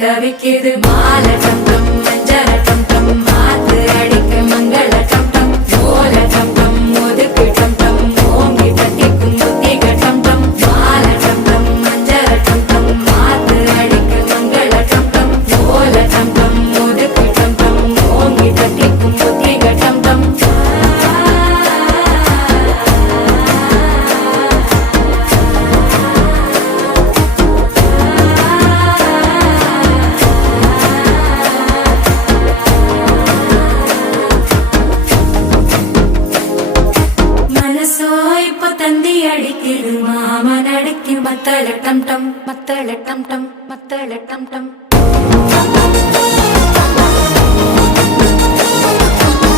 தவிக்குது மால டம் டம் மஞ்சள டம் டம் மாத்து அடிக்க மங்கள டம் டம் ஓல டம் டம் ஒதுக்கு டம் டம் ஓங்கி தட்டிக்கும் புத்திக டம் டம் மால டம் டம் மஞ்சள டம் டம் மாத்து அடிக்க மங்கள டம் டம் ஓல டம் டம் ஒதுக்கு டம் டம் ஓங்கி தட்டிக்கும் புத்திக டம் டம் தந்தி அடிக்குது மாமன் அடிக்கு மத்தள டம் டம் மத்தள டம் டம் மத்தள டம் டம்